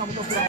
差不多出来